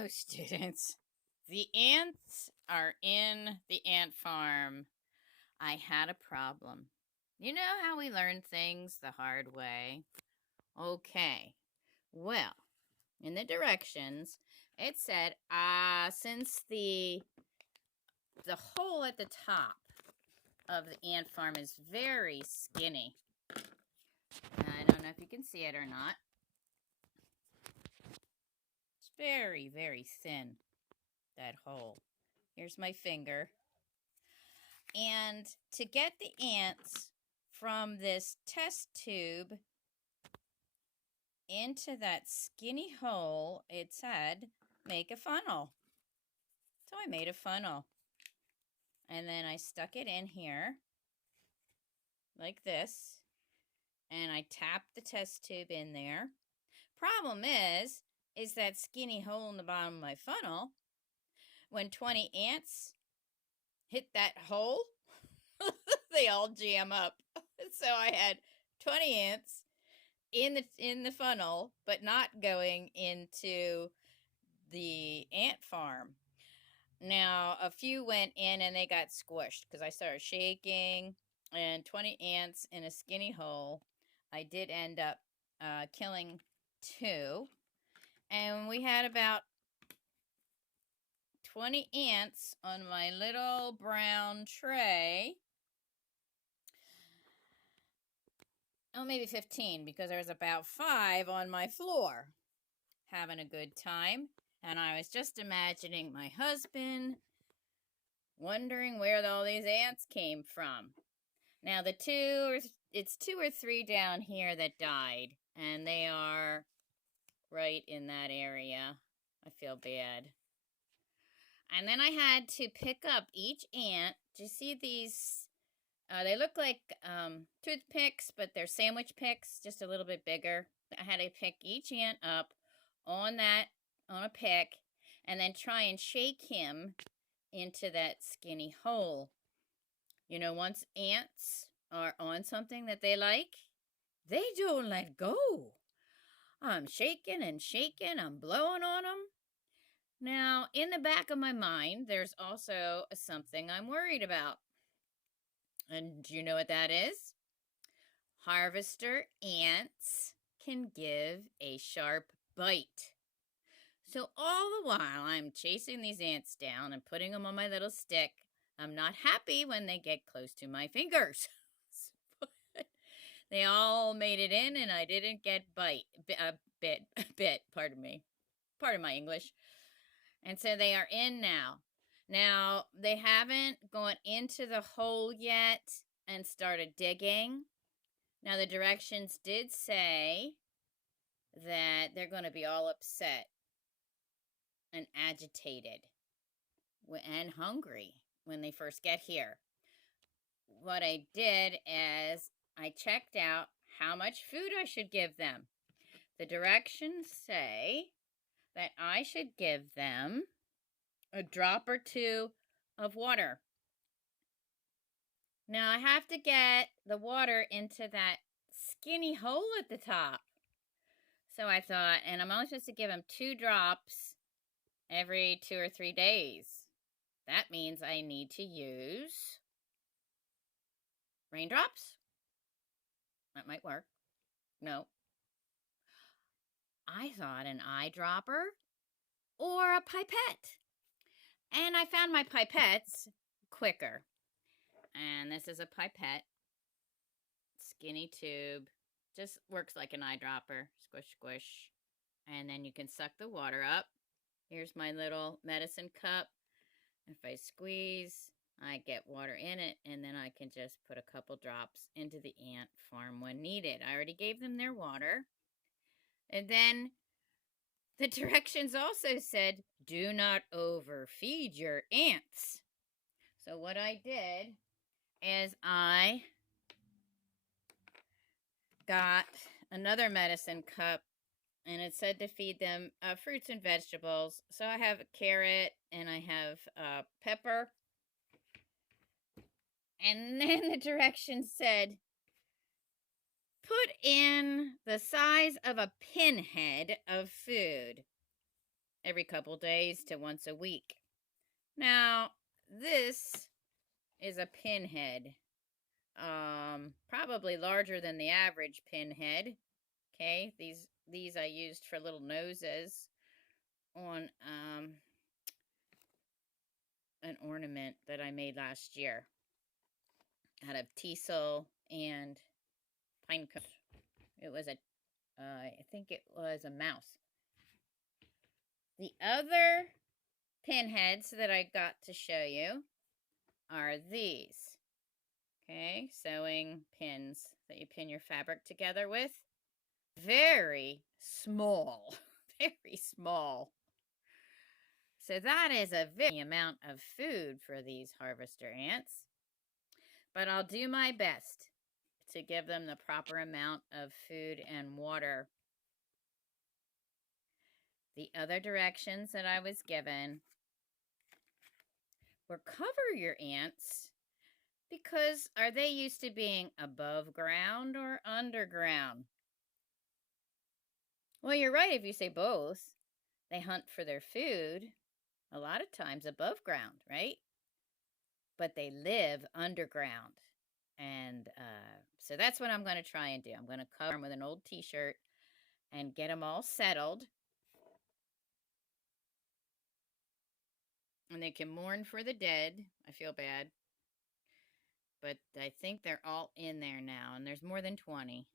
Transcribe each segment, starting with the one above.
Hello, students. The ants are in the ant farm. I had a problem. You know how we learn things the hard way? Okay. Well, in the directions, it said, since the hole at the top of the ant farm is very skinny. I don't know if you can see it or not. It's very, very thin, that hole. Here's my finger. And to get the ants from this test tube into that skinny hole, it said, make a funnel. So I made a funnel. And then I stuck it in here, like this. And I tapped the test tube in there. Problem is that skinny hole in the bottom of my funnel, when 20 ants hit that hole, they all jam up. So I had 20 ants in the funnel, but not going into the ant farm. Now, a few went in and they got squished because I started shaking, and 20 ants in a skinny hole. I did end up killing 2, and we had about 20 ants on my little brown tray. Oh, maybe 15, because there was about 5 on my floor. Having a good time. And I was just imagining my husband, wondering where all these ants came from. Now, it's 2 or 3 down here that died. And they are right in that area. I feel bad. And then I had to pick up each ant. Do you see these? They look like toothpicks, but they're sandwich picks, just a little bit bigger. I had to pick each ant up on a pick, and then try and shake him into that skinny hole. You know, once ants are on something that they like, they don't let go. I'm shaking and shaking, I'm blowing on them. Now, in the back of my mind, there's also something I'm worried about. And do you know what that is? Harvester ants can give a sharp bite. So all the while I'm chasing these ants down and putting them on my little stick, I'm not happy when they get close to my fingers. They all made it in and I didn't get bit, pardon me. Pardon my English. And so they are in now. Now, they haven't gone into the hole yet and started digging. Now, the directions did say that they're going to be all upset and agitated and hungry when they first get here. What I did is I checked out how much food I should give them. The directions say that I should give them a drop or 2 of water. Now I have to get the water into that skinny hole at the top. So I thought, and I'm only supposed to give them 2 drops every 2 or 3 days. That means I need to use raindrops. That might work. No. I thought an eyedropper or a pipette. And I found my pipettes quicker. And this is a pipette. Skinny tube. Just works like an eyedropper. Squish, squish. And then you can suck the water up. Here's my little medicine cup. If I squeeze, I get water in it, and then I can just put a couple drops into the ant farm when needed. I already gave them their water. And then the directions also said, do not overfeed your ants. So what I did is I got another medicine cup, and it said to feed them fruits and vegetables. So I have a carrot, and I have pepper. And then the directions said, put in the size of a pinhead of food. every couple days to once a week. Now, this is a pinhead. Probably larger than the average pinhead. Okay, these I used for little noses on an ornament that I made last year out of teasel and pine cone. It was I think it was a mouse. The other pinheads that I got to show you are these. Okay, sewing pins that you pin your fabric together with. Very small, very small. So that is a very amount of food for these harvester ants. But I'll do my best to give them the proper amount of food and water. The other directions that I was given were cover your ants, because are they used to being above ground or underground? Well, you're right if you say both. They hunt for their food a lot of times above ground, right? But they live underground. And so that's what I'm going to try and do. I'm going to cover them with an old t-shirt and get them all settled. And they can mourn for the dead. I feel bad. But I think they're all in there now. And there's more than 20.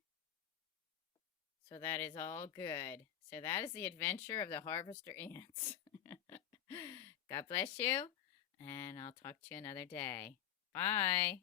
So that is all good. So that is the adventure of the harvester ants. God bless you. And I'll talk to you another day. Bye.